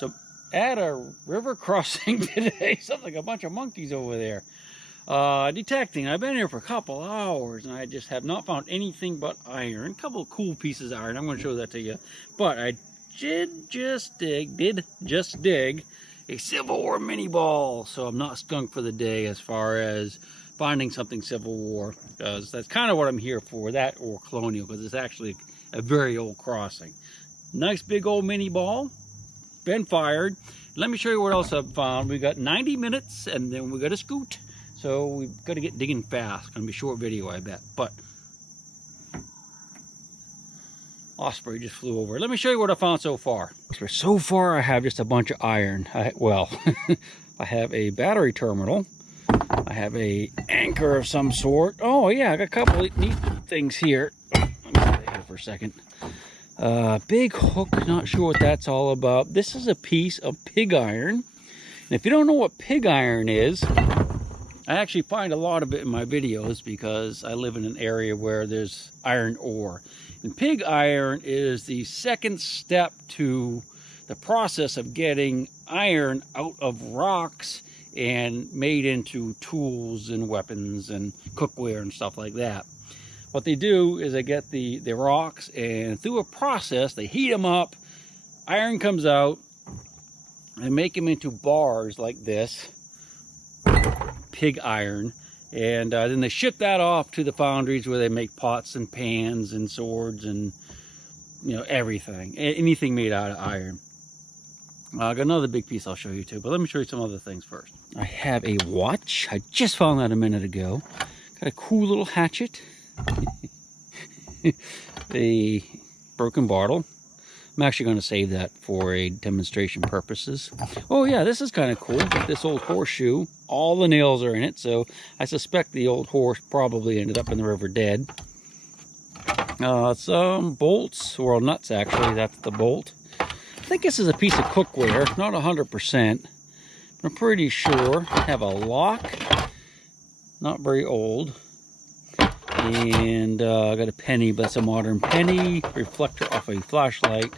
So at a river crossing today, something like a bunch of monkeys over there. Detecting. I've been here for a couple hours and I just have not found anything but iron. A couple of cool pieces of iron. I'm going to show that to you. But I did just dig a Civil War mini ball. So I'm not skunked for the day as far as finding something Civil War, because that's kind of what I'm here for, that or colonial, because it's actually a very old crossing. Nice big old mini ball, been fired. Let me show you what else I've found. We got 90 minutes and then we got to scoot. So we've got to get digging fast. Gonna be a short video, I bet. But osprey just flew over. Let me show you what I found so far. So far, I have just a bunch of iron. Well, I have a battery terminal. I have a anchor of some sort. Oh yeah, I got a couple of neat things here. Let me stay here for a second. Big hook. Not sure what that's all about. This is a piece of pig iron. And if you don't know what pig iron is, I actually find a lot of it in my videos because I live in an area where there's iron ore. And pig iron is the second step to the process of getting iron out of rocks and made into tools and weapons and cookware and stuff like that. What they do is they get the rocks, and through a process, they heat them up, iron comes out, and make them into bars like this. Pig iron, and then they ship that off to the foundries where they make pots and pans and swords and, you know, everything, anything made out of iron. I got another big piece I'll show you too, but let me show you some other things first. I have a watch. I just found that a minute ago. Got a cool little hatchet. A broken bottle. I'm actually going to save that for a demonstration purposes. Oh yeah, this is kind of cool. This old horseshoe. All the nails are in it, so I suspect the old horse probably ended up in the river dead. Some bolts, or nuts actually, that's the bolt. I think this is a piece of cookware, not 100%. I'm pretty sure. I have a lock, not very old. And I got a penny, but it's a modern penny. Reflector off a flashlight.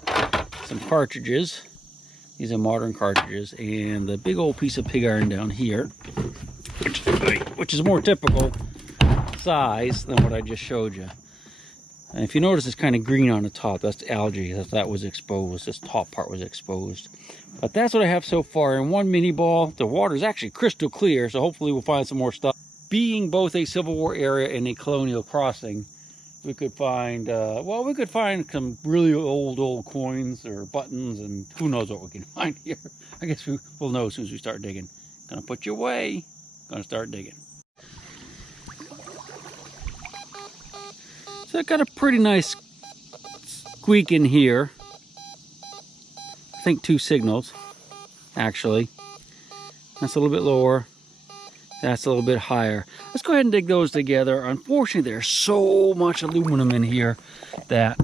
Some cartridges. These are modern cartridges. And the big old piece of pig iron down here, which is more typical size than what I just showed you. And if you notice, it's kind of green on the top. That's algae. That was exposed. This top part was exposed. But that's what I have so far in one mini ball. The water is actually crystal clear, so hopefully we'll find some more stuff. Being both a Civil War area and a colonial crossing, we could find, well, we could find some really old coins or buttons, and who knows what we can find here. I guess we'll know as soon as we start digging. Gonna put you away. Gonna start digging. So I got a pretty nice squeak in here. I think 2 signals, actually. That's a little bit lower. That's a little bit higher. Let's go ahead and dig those together. Unfortunately, there's so much aluminum in here that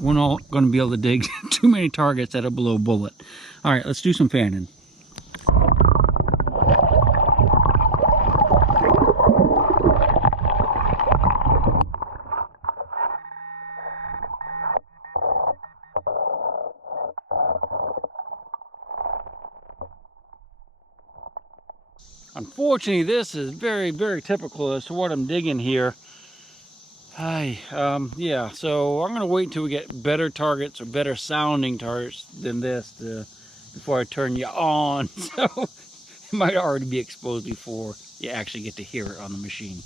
we're not going to be able to dig too many targets that are below bullet. All right, let's do some fanning. Unfortunately, this is very, very typical as to what I'm digging here. Yeah, so I'm going to wait until we get better targets or better sounding targets than this before I turn you on. So it might already be exposed before you actually get to hear it on the machine.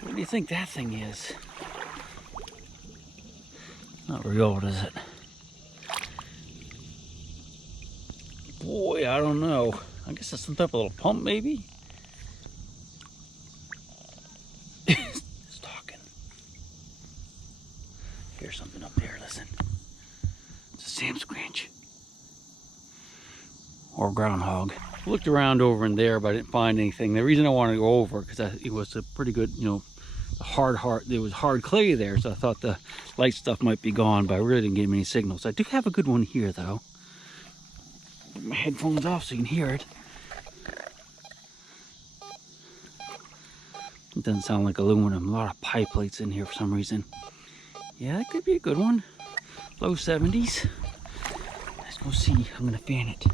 What do you think that thing is? Not very old, is it? Boy, I don't know. I guess it's some type of little pump, maybe? It's talking. Here's something up there, listen. It's a Sam Squanch. Or groundhog. I looked around over in there, but I didn't find anything. The reason I wanted to go over, because it was a pretty good, you know, there was hard clay there, so I thought the light stuff might be gone, but I really didn't get any signals. I do have a good one here, though. Put my headphones off so you can hear it. It doesn't sound like aluminum. A lot of pie plates in here for some reason. Yeah, that could be a good one. Low 70s. go see. I'm gonna fan it.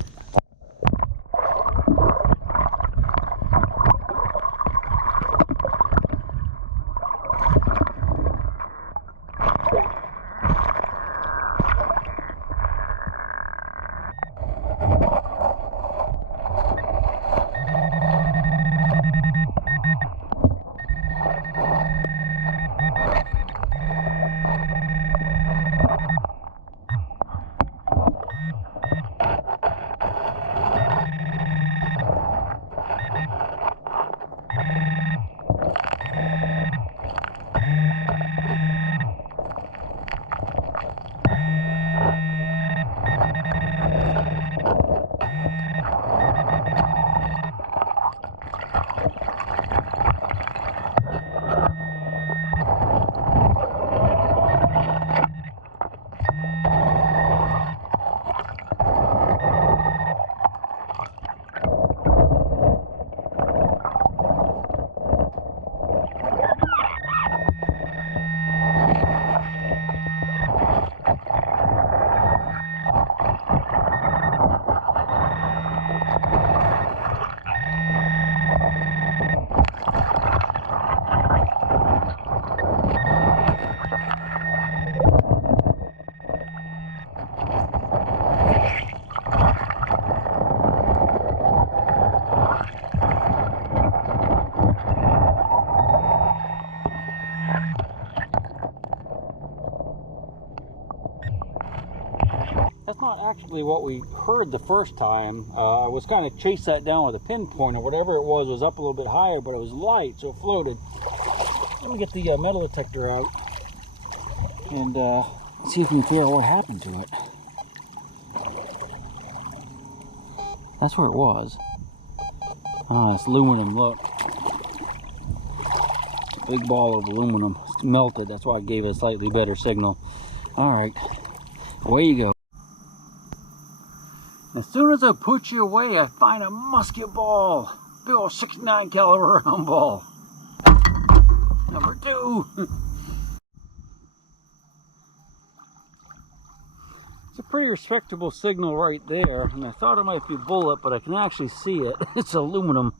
That's not actually what we heard the first time. I was kind of chased that down with a pinpoint or whatever it was up a little bit higher, but it was light, so it floated. Let me get the metal detector out and see if we can figure out what happened to it. That's where it was. Ah, it's aluminum, look. Big ball of aluminum. It's melted, that's why I gave it a slightly better signal. Alright, away you go. As soon as I put you away, I find a musket ball. Big old 69 caliber round ball. Number 2. It's a pretty respectable signal right there. And I thought it might be a bullet, but I can actually see it. It's aluminum.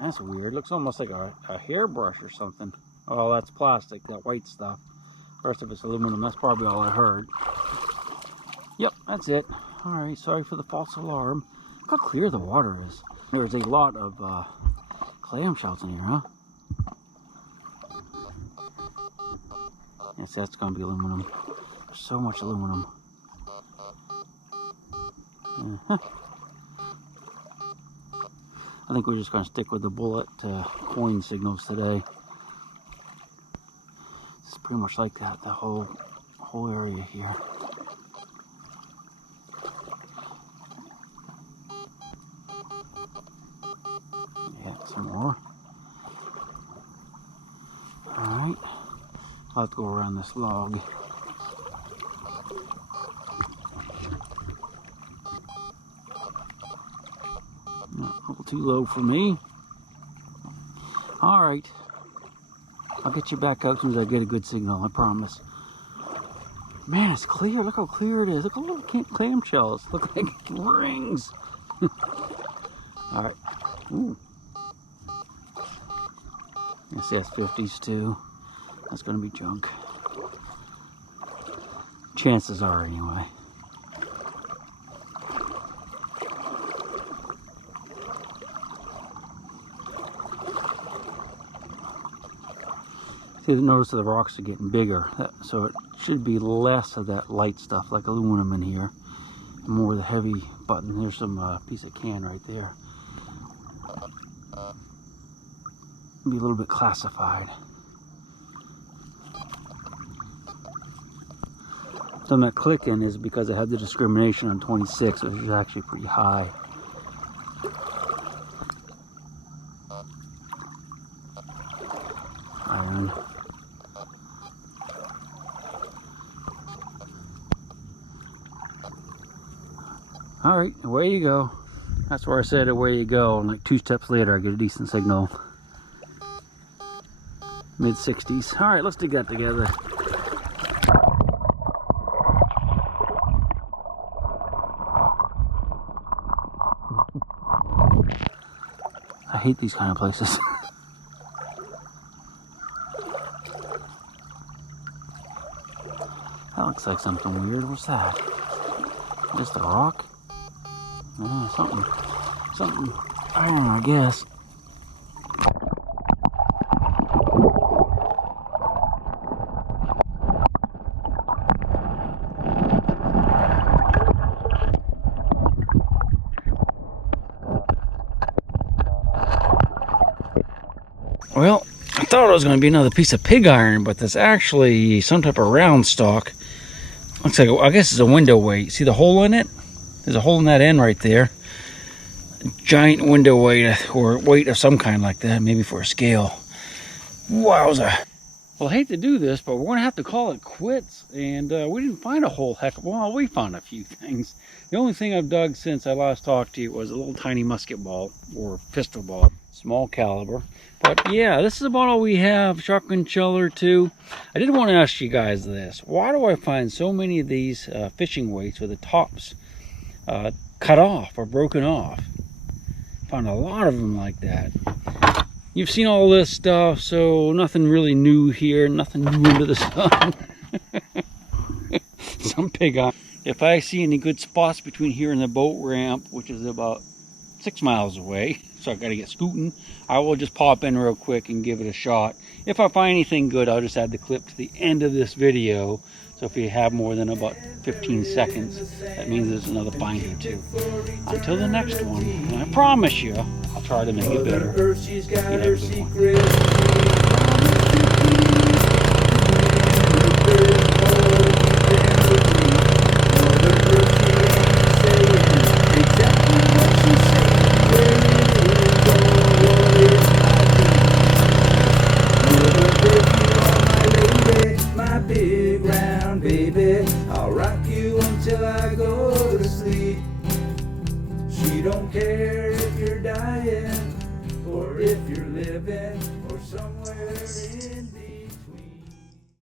That's weird. Looks almost like a hairbrush or something. Oh, that's plastic, that white stuff. The rest of it's aluminum. That's probably all I heard. Yep, that's it. Alright, sorry for the false alarm. Look how clear the water is. There's a lot of clamshells in here, huh? Yes, that's going to be aluminum. There's so much aluminum. I think we're just going to stick with the bullet coin signals today. It's pretty much like that, the whole area here. Yeah, some more. Alright. I'll have to go around this log. A little too low for me. Alright. I'll get you back out as soon as I get a good signal, I promise. Man, it's clear. Look how clear it is. Look at little clamshells. Look like rings. Alright. Ooh. CS50s too. That's going to be junk. Chances are, anyway. See, notice the rocks are getting bigger, so it should be less of that light stuff like aluminum in here, and more of the heavy button. There's some piece of can right there. Be a little bit classified. So that clicking is because I had the discrimination on 26, which is actually pretty high. Iron. Alright, away you go. That's where I said away you go, and like 2 steps later I get a decent signal. Mid-60s. Alright, let's dig that together. hate these kind of places. That looks like something weird. What's that? Just a rock? Something. I don't know, I guess. Well, I thought it was going to be another piece of pig iron, but that's actually some type of round stock. Looks like, I guess it's a window weight. See the hole in it? There's a hole in that end right there. A giant window weight, or weight of some kind like that, maybe for a scale. Wowza. Well, I hate to do this, but we're going to have to call it quits. And we didn't find a whole heck of, well, we found a few things. The only thing I've dug since I last talked to you was a little tiny musket ball, or pistol ball, small caliber. But yeah, this is about all we have. Shotgun shell or two. I did want to ask you guys this. Why do I find so many of these fishing weights with the tops cut off or broken off? Found a lot of them like that. You've seen all this stuff, so nothing really new here. Nothing new under the sun. Some pig iron. If I see any good spots between here and the boat ramp, which is about 6 miles away, so I've got to get scooting, I will just pop in real quick and give it a shot. If I find anything good, I'll just add the clip to the end of this video. So if you have more than about 15 seconds, that means there's another find or two. Until the next one, and I promise you, I'll try to make it better. You have a good I'll rock you until I go to sleep. She don't care if you're dying or if you're living or somewhere in